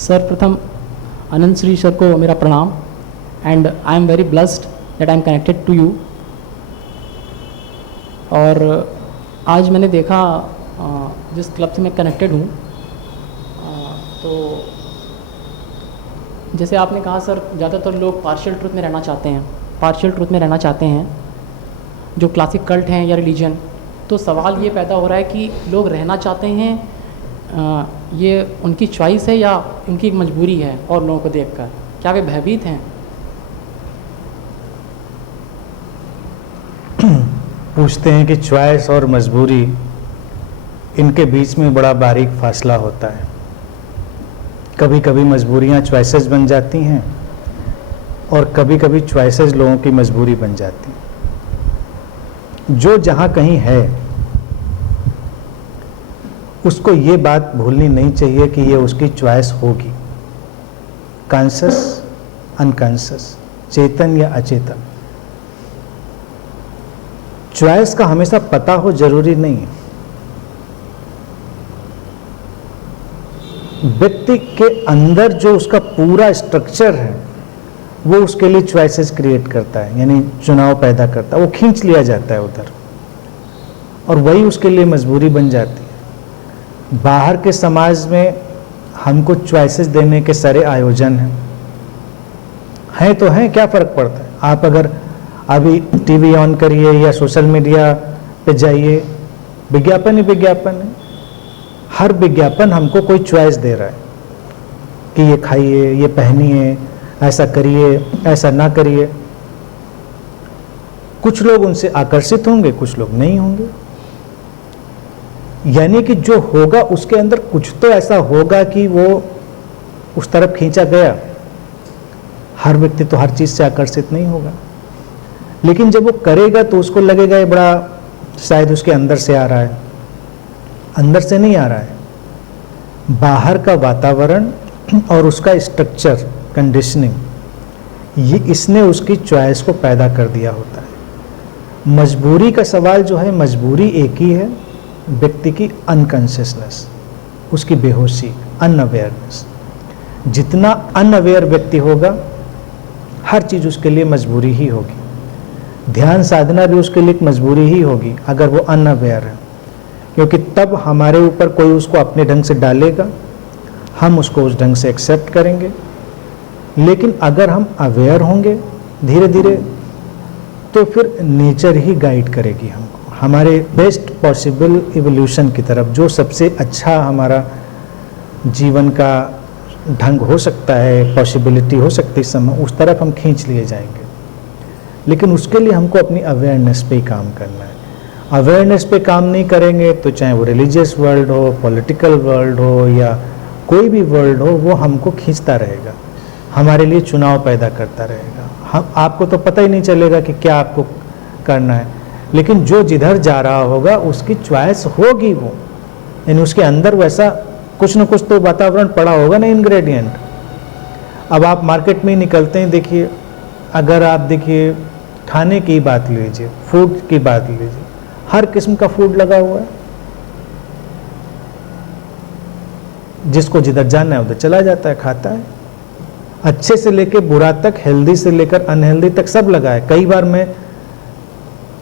सर्वप्रथम आनंद श्री सर को मेरा प्रणाम and I am very blessed that I am connected to you. और आज मैंने देखा जिस क्लब से मैं कनेक्टेड हूँ, तो जैसे आपने कहा सर, ज़्यादातर लोग पार्शियल ट्रुथ में रहना चाहते हैं, जो क्लासिक कल्ट हैं या रिलीजन। तो सवाल ये पैदा हो रहा है कि लोग रहना चाहते हैं, ये उनकी चॉइस है या उनकी एक मजबूरी है? और लोगों को देखकर क्या वे भयभीत हैं? पूछते हैं कि चॉइस और मजबूरी, इनके बीच में बड़ा बारीक फासला होता है। कभी कभी मजबूरियां चॉइसेस बन जाती हैं और कभी कभी चॉइसेस लोगों की मजबूरी बन जाती हैं। जो जहां कहीं है उसको ये बात भूलनी नहीं चाहिए कि ये उसकी चॉइस होगी, कॉन्शियस अनकॉन्शियस, चेतन या अचेतन। चॉइस का हमेशा पता हो जरूरी नहीं है। व्यक्ति के अंदर जो उसका पूरा स्ट्रक्चर है वो उसके लिए चॉइसेस क्रिएट करता है, यानी चुनाव पैदा करता है। वो खींच लिया जाता है उधर और वही उसके लिए मजबूरी बन जाती है। बाहर के समाज में हमको चॉइसेस देने के सारे आयोजन हैं तो हैं, क्या फर्क पड़ता है? आप अगर अभी टीवी ऑन करिए या सोशल मीडिया पे जाइए, विज्ञापन ही विज्ञापन है। हर विज्ञापन हमको कोई चॉइस दे रहा है कि ये खाइए, ये पहनिए, ऐसा करिए, ऐसा ना करिए। कुछ लोग उनसे आकर्षित होंगे, कुछ लोग नहीं होंगे। यानी कि जो होगा उसके अंदर कुछ तो ऐसा होगा कि वो उस तरफ खींचा गया। हर व्यक्ति तो हर चीज से आकर्षित नहीं होगा, लेकिन जब वो करेगा तो उसको लगेगा ये बड़ा शायद उसके अंदर से आ रहा है। अंदर से नहीं आ रहा है, बाहर का वातावरण और उसका स्ट्रक्चर, कंडीशनिंग, ये इसने उसकी चॉइस को पैदा कर दिया होता है। मजबूरी का सवाल जो है, मजबूरी एक ही है, व्यक्ति की अनकॉन्शियसनेस, उसकी बेहोशी, अनअवेयरनेस। जितना अनअवेयर व्यक्ति होगा, हर चीज उसके लिए मजबूरी ही होगी। ध्यान साधना भी उसके लिए एक मजबूरी ही होगी अगर वो अनअवेयर है, क्योंकि तब हमारे ऊपर कोई उसको अपने ढंग से डालेगा, हम उसको उस ढंग से एक्सेप्ट करेंगे। लेकिन अगर हम अवेयर होंगे धीरे धीरे, तो फिर नेचर ही गाइड करेगी हमको हमारे बेस्ट पॉसिबल इवोल्यूशन की तरफ। जो सबसे अच्छा हमारा जीवन का ढंग हो सकता है, पॉसिबिलिटी हो सकती है समय, उस तरफ हम खींच लिए जाएंगे। लेकिन उसके लिए हमको अपनी अवेयरनेस पे ही काम करना है। अवेयरनेस पे काम नहीं करेंगे तो चाहे वो रिलीजियस वर्ल्ड हो, पॉलिटिकल वर्ल्ड हो या कोई भी वर्ल्ड हो, वो हमको खींचता रहेगा, हमारे लिए चुनाव पैदा करता रहेगा। हम आपको तो पता ही नहीं चलेगा कि क्या आपको करना है, लेकिन जो जिधर जा रहा होगा उसकी चॉइस होगी वो, यानी उसके अंदर वैसा कुछ न कुछ तो वातावरण पड़ा होगा ना, इंग्रेडिएंट। अब आप मार्केट में ही निकलते हैं, देखिए, अगर आप देखिए खाने की बात लीजिए, फूड की बात लीजिए, हर किस्म का फूड लगा हुआ है। जिसको जिधर जाना है उधर चला जाता है, खाता है। अच्छे से लेके बुरा तक, हेल्दी से लेकर अनहेल्दी तक सब लगा है। कई बार मैं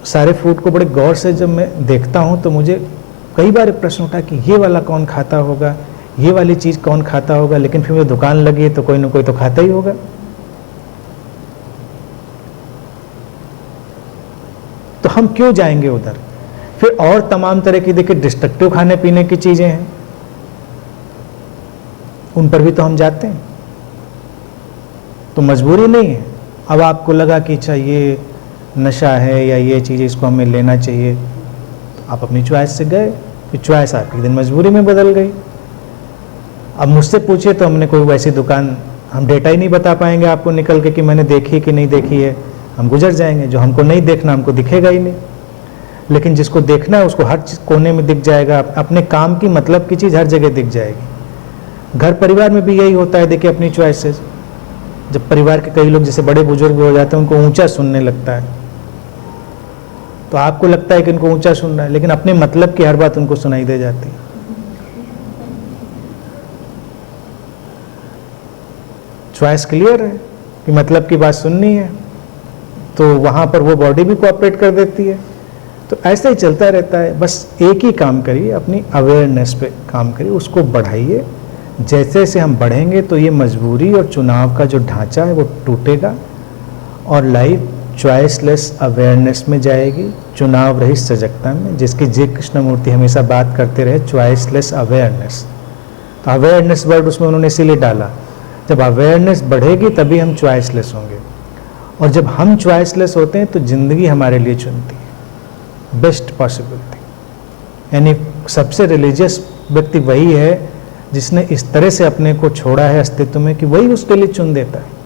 सारे फूड को बड़े गौर से जब मैं देखता हूं तो मुझे कई बार प्रश्न उठा कि ये वाला कौन खाता होगा, ये वाली चीज कौन खाता होगा। लेकिन फिर मुझे दुकान लगी है तो कोई ना कोई तो खाता ही होगा। तो हम क्यों जाएंगे उधर? फिर और तमाम तरह की देखिए डिस्ट्रक्टिव खाने पीने की चीजें हैं, उन पर भी तो हम जाते हैं। तो मजबूरी नहीं है। अब आपको लगा कि अच्छा ये नशा है या ये चीज़ इसको हमें लेना चाहिए, तो आप अपनी चॉइस से गए, फिर चॉइस आपकी दिन मजबूरी में बदल गई। अब मुझसे पूछिए तो हमने कोई वैसी दुकान, हम डेटा ही नहीं बता पाएंगे आपको निकल के कि मैंने देखी कि नहीं देखी है, हम गुजर जाएंगे। जो हमको नहीं देखना हमको दिखेगा ही नहीं, लेकिन जिसको देखना है उसको हर कोने में दिख जाएगा। अपने काम की मतलब की चीज़ हर जगह दिख जाएगी। घर परिवार में भी यही होता है, देखिए अपनी चॉइसेस। जब परिवार के कई लोग जैसे बड़े बुजुर्ग हो जाते हैं, उनको ऊंचा सुनने लगता है, तो आपको लगता है कि उनको ऊंचा सुन रहा है, लेकिन अपने मतलब की हर बात उनको सुनाई दे जाती है। चॉइस क्लियर है कि मतलब की बात सुननी है, तो वहाँ पर वो बॉडी भी कोऑपरेट कर देती है। तो ऐसे ही चलता रहता है। बस एक ही काम करिए, अपनी अवेयरनेस पे काम करिए, उसको बढ़ाइए। जैसे जैसे हम बढ़ेंगे तो ये मजबूरी और चुनाव का जो ढांचा है वो टूटेगा और लाइफ चॉइसलेस अवेयरनेस में जाएगी, चुनाव रहित सजगता में, जिसकी जे कृष्णमूर्ति हमेशा बात करते रहे, चॉइसलेस अवेयरनेस। तो अवेयरनेस वर्ड उसमें उन्होंने इसीलिए डाला, जब अवेयरनेस बढ़ेगी तभी हम चॉइसलेस होंगे, और जब हम चॉइसलेस होते हैं तो ज़िंदगी हमारे लिए चुनती है बेस्ट पॉसिबिलिटी। यानी सबसे रिलीजियस व्यक्ति वही है जिसने इस तरह से अपने को छोड़ा है अस्तित्व में कि वही उसके लिए चुन देता है।